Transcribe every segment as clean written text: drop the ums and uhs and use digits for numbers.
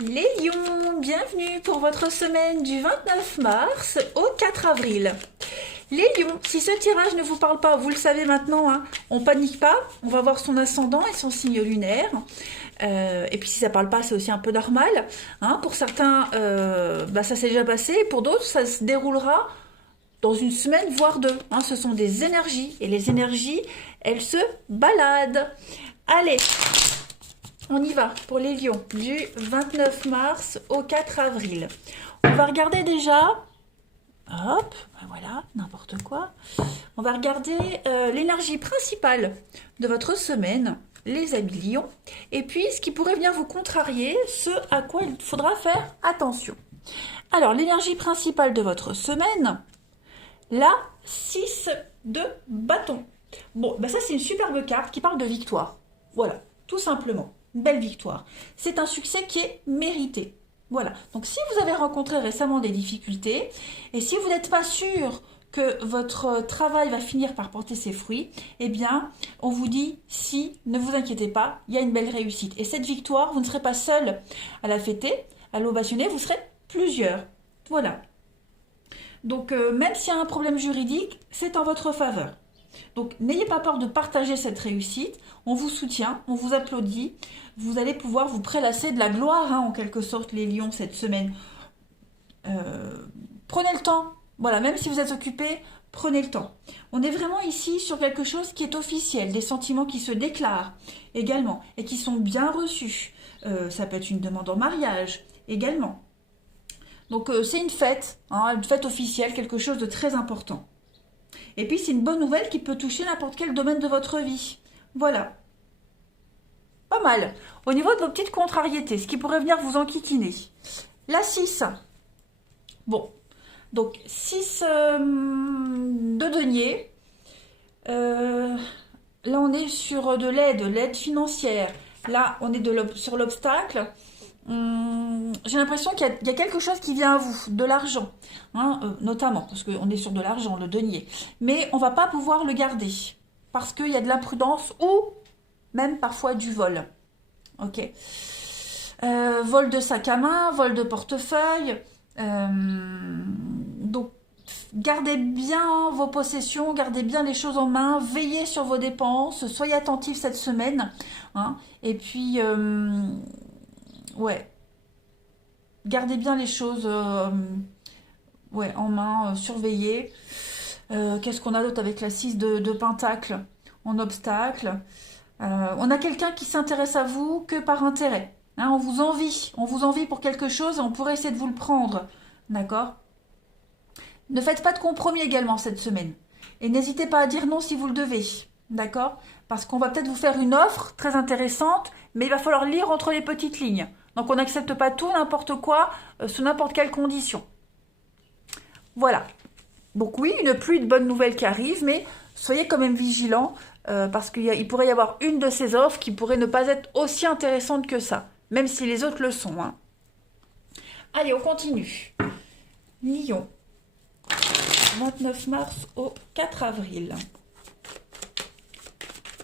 Les lions, bienvenue pour votre semaine du 29 mars au 4 avril. Les lions, si ce tirage ne vous parle pas, vous le savez maintenant, hein, on panique pas, on va voir son ascendant et son signe lunaire. Et puis si ça parle pas, c'est aussi un peu normal. Hein. Pour certains, ça s'est déjà passé, pour d'autres, ça se déroulera dans une semaine, voire deux. Hein. Ce sont des énergies, et les énergies, elles se baladent. Allez, on y va pour les lions du 29 mars au 4 avril. On va regarder déjà, hop, voilà, n'importe quoi. On va regarder l'énergie principale de votre semaine, les amis lions, et puis ce qui pourrait venir vous contrarier, ce à quoi il faudra faire attention. Alors, l'énergie principale de votre semaine, la 6 de bâton. Bon, ça c'est une superbe carte qui parle de victoire. Voilà, tout simplement. Une belle victoire. C'est un succès qui est mérité. Voilà. Donc si vous avez rencontré récemment des difficultés et si vous n'êtes pas sûr que votre travail va finir par porter ses fruits, eh bien, on vous dit si, ne vous inquiétez pas, il y a une belle réussite. Et cette victoire, vous ne serez pas seul à la fêter, à l'ovationner, vous serez plusieurs. Voilà. Donc même s'il y a un problème juridique, c'est en votre faveur. Donc n'ayez pas peur de partager cette réussite, on vous soutient, on vous applaudit, vous allez pouvoir vous prélasser de la gloire, hein, en quelque sorte les lions cette semaine. Prenez le temps, voilà, même si vous êtes occupé, prenez le temps. On est vraiment ici sur quelque chose qui est officiel, des sentiments qui se déclarent également et qui sont bien reçus. Ça peut être une demande en mariage également. Donc c'est une fête, hein, une fête officielle, quelque chose de très important. Et puis, c'est une bonne nouvelle qui peut toucher n'importe quel domaine de votre vie. Voilà. Pas mal. Au niveau de vos petites contrariétés, ce qui pourrait venir vous enquiquiner. La 6. Bon. Donc, 6 de denier. Là, on est sur de l'aide financière. Là, on est sur l'obstacle. J'ai l'impression qu'il y a quelque chose qui vient à vous, de l'argent, hein, notamment, parce qu'on est sur de l'argent, le denier. Mais on va pas pouvoir le garder, parce qu'il y a de l'imprudence ou même parfois du vol. Ok. Vol de sac à main, vol de portefeuille. Donc, gardez bien vos possessions, gardez bien les choses en main, veillez sur vos dépenses, soyez attentifs cette semaine. Hein, et puis... ouais, gardez bien les choses en main, surveillez. Qu'est-ce qu'on a d'autre avec la 6 de pentacle en obstacle? On a quelqu'un qui s'intéresse à vous que par intérêt. Hein, on vous envie pour quelque chose et on pourrait essayer de vous le prendre. D'accord? Ne faites pas de compromis également cette semaine. Et n'hésitez pas à dire non si vous le devez. D'accord? Parce qu'on va peut-être vous faire une offre très intéressante, mais il va falloir lire entre les petites lignes. Donc on n'accepte pas tout, n'importe quoi, sous n'importe quelle condition. Voilà. Donc oui, une pluie de bonnes nouvelles qui arrive, mais soyez quand même vigilants, parce qu'il pourrait y avoir une de ces offres qui pourrait ne pas être aussi intéressante que ça, même si les autres le sont. Hein. Allez, on continue. Lion. 29 mars au 4 avril.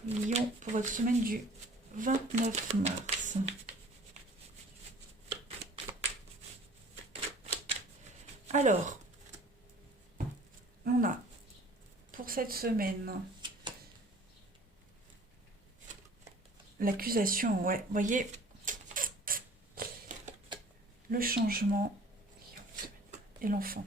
Lion pour votre semaine du 29 mars. Alors, on a pour cette semaine l'accusation, ouais, vous voyez, le changement et l'enfant.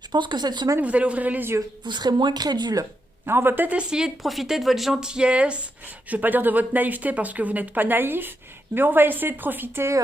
Je pense que cette semaine, vous allez ouvrir les yeux, vous serez moins crédule. On va peut-être essayer de profiter de votre gentillesse, je ne vais pas dire de votre naïveté parce que vous n'êtes pas naïf, mais on va essayer de profiter,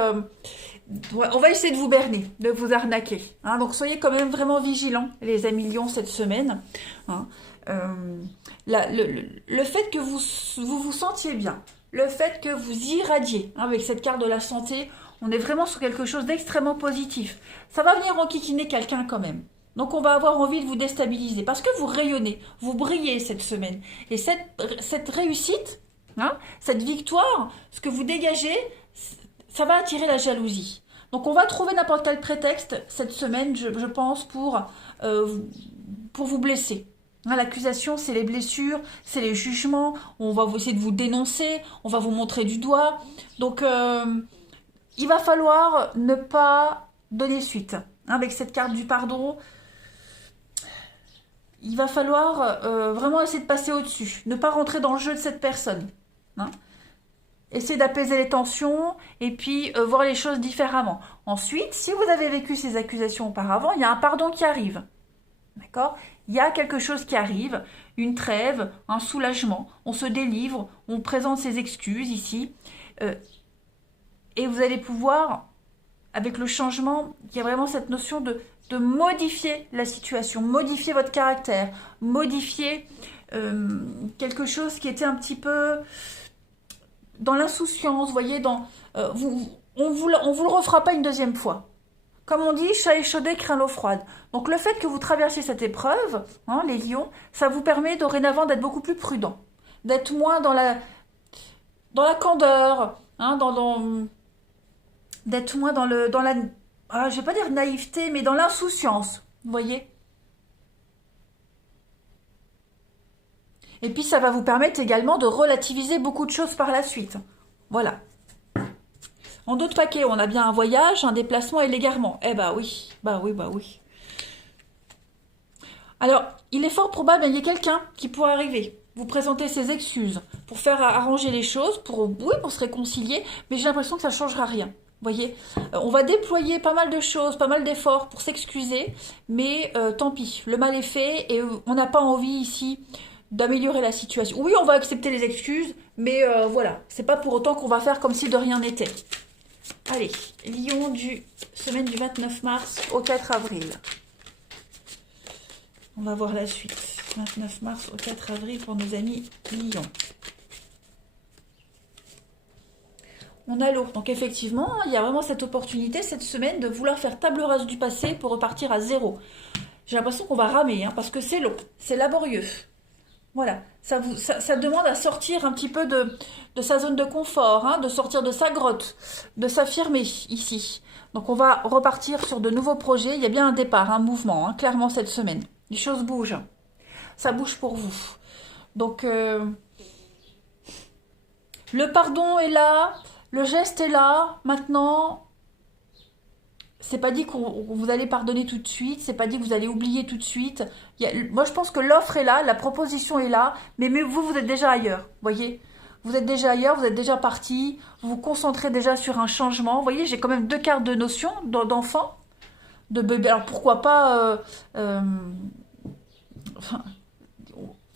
on va essayer de vous berner, de vous arnaquer. Hein. Donc soyez quand même vraiment vigilants, les amis lions, cette semaine. Hein. Le fait que vous sentiez bien, le fait que vous irradiez, hein, avec cette carte de la santé, on est vraiment sur quelque chose d'extrêmement positif. Ça va venir enquiquiner quelqu'un quand même. Donc on va avoir envie de vous déstabiliser parce que vous rayonnez, vous brillez cette semaine. Et cette réussite, hein, cette victoire, ce que vous dégagez, ça va attirer la jalousie. Donc on va trouver n'importe quel prétexte cette semaine, je pense, pour vous blesser. Hein, l'accusation, c'est les blessures, c'est les jugements. On va essayer de vous dénoncer, on va vous montrer du doigt. Donc, il va falloir ne pas donner suite. Hein, avec cette carte du pardon, il va falloir vraiment essayer de passer au-dessus. Ne pas rentrer dans le jeu de cette personne. Hein. Essayez d'apaiser les tensions et puis voir les choses différemment. Ensuite, si vous avez vécu ces accusations auparavant, il y a un pardon qui arrive. D'accord? Il y a quelque chose qui arrive, une trêve, un soulagement. On se délivre, on présente ses excuses ici. Et vous allez pouvoir, avec le changement, il y a vraiment cette notion de modifier la situation, modifier votre caractère, modifier quelque chose qui était un petit peu dans l'insouciance, vous voyez, on vous le refera pas une deuxième fois. Comme on dit, chat échaudé craint l'eau froide. Donc le fait que vous traversiez cette épreuve, hein, les lions, ça vous permet dorénavant d'être beaucoup plus prudent, d'être moins dans la candeur, hein, d'être moins dans la, je vais pas dire naïveté, mais dans l'insouciance, vous voyez. Et puis ça va vous permettre également de relativiser beaucoup de choses par la suite. Voilà. En d'autres paquets, on a bien un voyage, un déplacement et l'égarement. Eh bah oui, bah oui, bah oui. Alors, il est fort probable qu'il y ait quelqu'un qui pourrait arriver, vous présenter ses excuses, pour faire arranger les choses, pour se réconcilier, mais j'ai l'impression que ça ne changera rien. Vous voyez, on va déployer pas mal de choses, pas mal d'efforts pour s'excuser, mais tant pis, le mal est fait et on n'a pas envie ici d'améliorer la situation. Oui, on va accepter les excuses, mais voilà, c'est pas pour autant qu'on va faire comme si de rien n'était. Allez, Lion semaine du 29 mars au 4 avril. On va voir la suite. 29 mars au 4 avril pour nos amis Lion. On a l'eau. Donc effectivement, il y a vraiment cette opportunité cette semaine de vouloir faire table rase du passé pour repartir à zéro. J'ai l'impression qu'on va ramer, hein, parce que c'est long, c'est laborieux. Voilà, ça demande à sortir un petit peu de sa zone de confort, hein, de sortir de sa grotte, de s'affirmer ici. Donc on va repartir sur de nouveaux projets. Il y a bien un départ, un mouvement, hein, clairement cette semaine. Les choses bougent. Ça bouge pour vous. Donc le pardon est là, le geste est là. Maintenant, c'est pas dit que vous allez pardonner tout de suite, c'est pas dit que vous allez oublier tout de suite. Moi, je pense que l'offre est là, la proposition est là, mais vous êtes déjà ailleurs, voyez. Vous êtes déjà ailleurs, vous êtes déjà parti, vous vous concentrez déjà sur un changement. Vous voyez, j'ai quand même 2 cartes de notion d'enfant, de bébé. Alors, pourquoi pas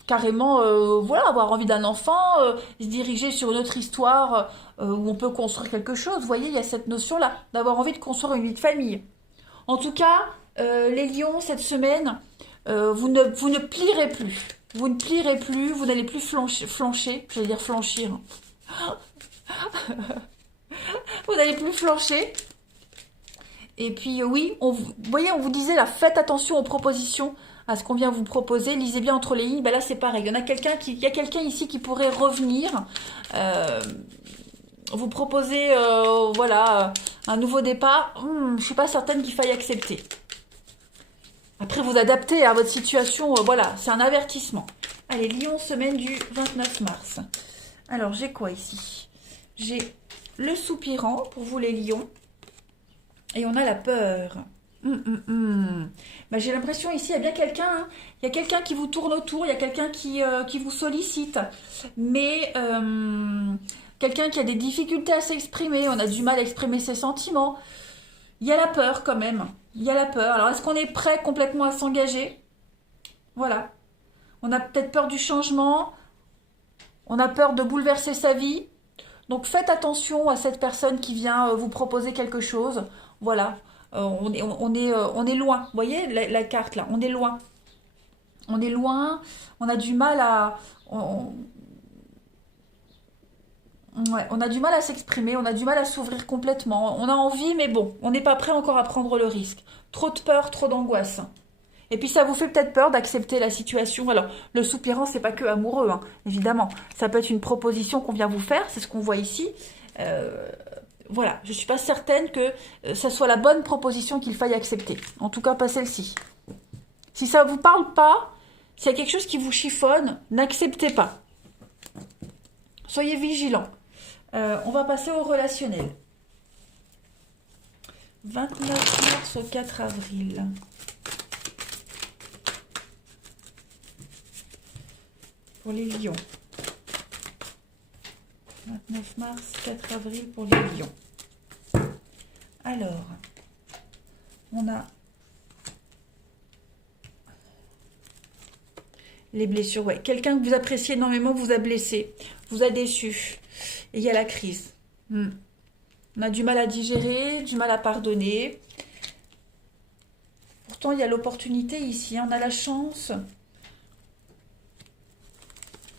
carrément, voilà, avoir envie d'un enfant, se diriger sur une autre histoire où on peut construire quelque chose. Vous voyez, il y a cette notion-là, d'avoir envie de construire une vie de famille. En tout cas, les lions, cette semaine, vous ne plierez plus. Vous ne plierez plus, vous n'allez plus flancher, j'allais dire flanchir. Vous n'allez plus flancher. Et puis oui, vous voyez, on vous disait là, faites attention aux propositions, à ce qu'on vient vous proposer, lisez bien entre les lignes. Ben là c'est pareil, il y a quelqu'un ici qui pourrait revenir, vous proposer voilà, un nouveau départ. Je suis pas certaine qu'il faille accepter. Après vous adaptez à votre situation, voilà, c'est un avertissement. Allez, Lion, semaine du 29 mars. Alors j'ai quoi ici? J'ai le soupirant pour vous les lions. Et on a la peur. Ben, j'ai l'impression ici, il y a bien quelqu'un. Hein. Il y a quelqu'un qui vous tourne autour. Il y a quelqu'un qui vous sollicite. Mais quelqu'un qui a des difficultés à s'exprimer. On a du mal à exprimer ses sentiments. Il y a la peur quand même. Il y a la peur. Alors, est-ce qu'on est prêt complètement à s'engager? Voilà. On a peut-être peur du changement. On a peur de bouleverser sa vie. Donc, faites attention à cette personne qui vient vous proposer quelque chose. Voilà, on est loin. Vous voyez la carte là, on est loin. On est loin, on a du mal à... on a du mal à s'exprimer, on a du mal à s'ouvrir complètement. On a envie, mais bon, on n'est pas prêt encore à prendre le risque. Trop de peur, trop d'angoisse. Et puis ça vous fait peut-être peur d'accepter la situation. Alors, le soupirant, c'est pas que amoureux, hein, évidemment. Ça peut être une proposition qu'on vient vous faire, c'est ce qu'on voit ici. Voilà, je ne suis pas certaine que ça soit la bonne proposition qu'il faille accepter. En tout cas, pas celle-ci. Si ça ne vous parle pas, S'il y a quelque chose qui vous chiffonne, n'acceptez pas. Soyez vigilants. On va passer au relationnel. 29 mars au 4 avril. Pour les lions. 29 mars, 4 avril pour les lions. Alors, on a les blessures. Ouais, quelqu'un que vous appréciez énormément vous a blessé, vous a déçu. Et il y a la crise. On a du mal à digérer, du mal à pardonner. Pourtant, il y a l'opportunité ici. On a la chance.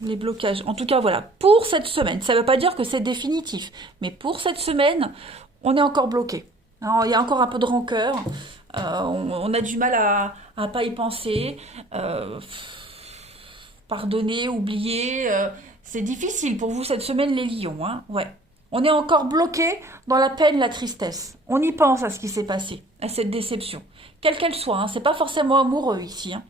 Les blocages. En tout cas, voilà. Pour cette semaine, ça ne veut pas dire que c'est définitif. Mais pour cette semaine, on est encore bloqué. Alors, il y a encore un peu de rancœur. On a du mal à pas y penser. Pardonner, oublier. C'est difficile pour vous cette semaine, les lions. Hein, ouais. On est encore bloqué dans la peine, la tristesse. On y pense à ce qui s'est passé, à cette déception. Quelle qu'elle soit, hein, c'est pas forcément amoureux ici. Hein.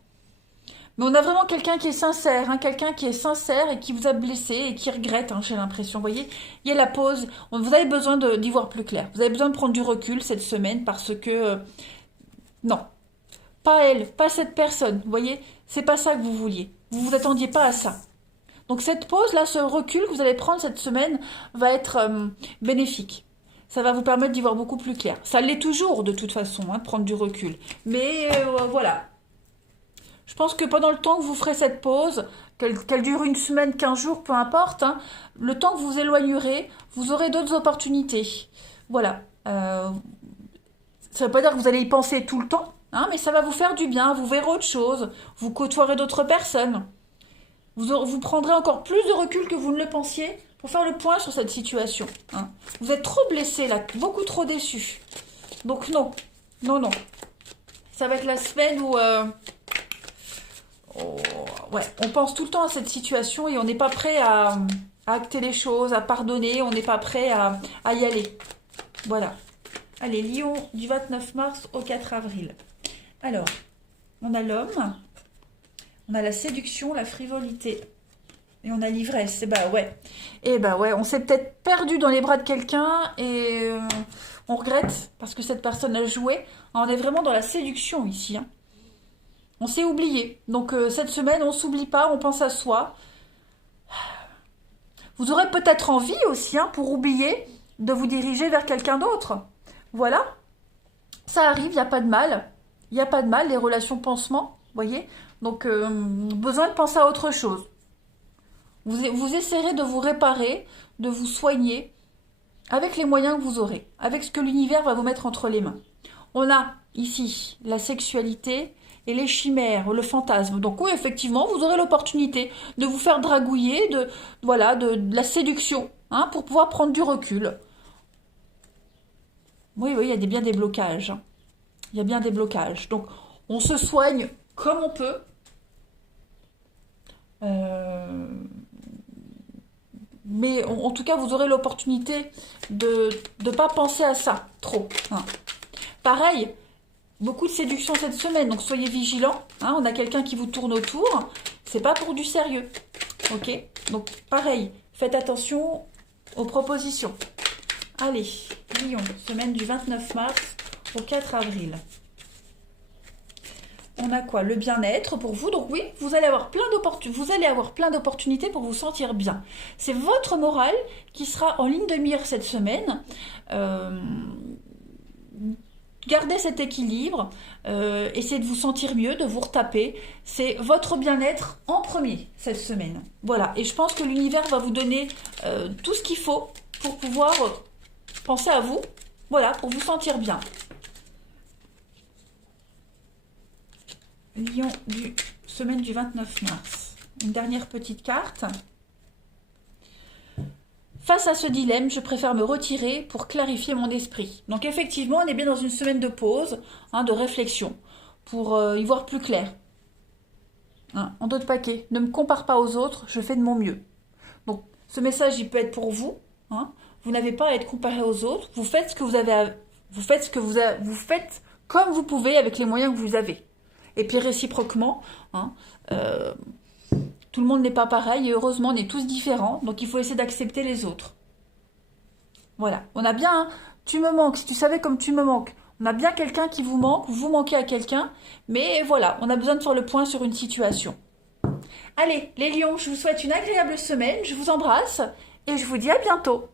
Mais on a vraiment quelqu'un qui est sincère, hein, quelqu'un qui est sincère et qui vous a blessé et qui regrette, hein, j'ai l'impression. Vous voyez, il y a la pause. Vous avez besoin d'y voir plus clair. Vous avez besoin de prendre du recul cette semaine parce que... non, pas elle, pas cette personne. Vous voyez, c'est pas ça que vous vouliez. Vous vous attendiez pas à ça. Donc cette pause-là, ce recul que vous allez prendre cette semaine va être bénéfique. Ça va vous permettre d'y voir beaucoup plus clair. Ça l'est toujours de toute façon, hein, de prendre du recul. Mais voilà. Je pense que pendant le temps que vous ferez cette pause, qu'elle dure une semaine, 15 jours, peu importe, hein, le temps que vous vous éloignerez, vous aurez d'autres opportunités. Voilà. Ça ne veut pas dire que vous allez y penser tout le temps, hein, mais ça va vous faire du bien. Vous verrez autre chose. Vous côtoierez d'autres personnes. Vous prendrez encore plus de recul que vous ne le pensiez pour faire le point sur cette situation. Hein. Vous êtes trop blessé là, beaucoup trop déçu. Donc non, non, non. Ça va être la semaine où ouais, on pense tout le temps à cette situation et on n'est pas prêt à acter les choses, à pardonner, on n'est pas prêt à y aller. Voilà. Allez, Lion du 29 mars au 4 avril. Alors, on a l'homme. On a la séduction, la frivolité. Et on a l'ivresse. Et bah ouais. Et bah ouais, on s'est peut-être perdu dans les bras de quelqu'un et on regrette parce que cette personne a joué. On est vraiment dans la séduction ici. Hein. On s'est oublié. Donc cette semaine, on s'oublie pas, on pense à soi. Vous aurez peut-être envie aussi, hein, pour oublier, de vous diriger vers quelqu'un d'autre. Voilà. Ça arrive, il n'y a pas de mal. Il n'y a pas de mal, les relations pansement, vous voyez. Donc, besoin de penser à autre chose. Vous essaierez de vous réparer, de vous soigner avec les moyens que vous aurez, avec ce que l'univers va vous mettre entre les mains. On a ici la sexualité et les chimères, le fantasme. Donc oui, effectivement, vous aurez l'opportunité de vous faire dragouiller, de la séduction, hein, pour pouvoir prendre du recul. Oui, il y a bien des blocages. Hein. Il y a bien des blocages. Donc, on se soigne comme on peut. Mais en tout cas, vous aurez l'opportunité de ne pas penser à ça trop. Hein. Pareil, beaucoup de séduction cette semaine, donc soyez vigilants. Hein, on a quelqu'un qui vous tourne autour. C'est pas pour du sérieux. Ok? Donc, pareil, faites attention aux propositions. Allez, Lion, semaine du 29 mars au 4 avril. On a quoi? Le bien-être pour vous. Donc oui, vous allez avoir plein d'opportunités pour vous sentir bien. C'est votre morale qui sera en ligne de mire cette semaine. Gardez cet équilibre. Essayez de vous sentir mieux, de vous retaper. C'est votre bien-être en premier cette semaine. Voilà. Et je pense que l'univers va vous donner tout ce qu'il faut pour pouvoir penser à vous. Voilà, pour vous sentir bien. Lion semaine du 29 mars. Une dernière petite carte. Face à ce dilemme, je préfère me retirer pour clarifier mon esprit. Donc effectivement, on est bien dans une semaine de pause, hein, de réflexion, pour y voir plus clair. Hein, en d'autres paquets, ne me compare pas aux autres, je fais de mon mieux. Donc ce message, il peut être pour vous. Hein, vous n'avez pas à être comparé aux autres. Vous faites ce que vous avez, vous faites comme vous pouvez avec les moyens que vous avez. Et puis réciproquement, hein, tout le monde n'est pas pareil et heureusement on est tous différents, donc il faut essayer d'accepter les autres. Voilà, on a bien, hein, tu me manques, si tu savais comme tu me manques, on a bien quelqu'un qui vous manque, vous manquez à quelqu'un, mais voilà, on a besoin de faire le point sur une situation. Allez, les lions, je vous souhaite une agréable semaine, je vous embrasse et je vous dis à bientôt.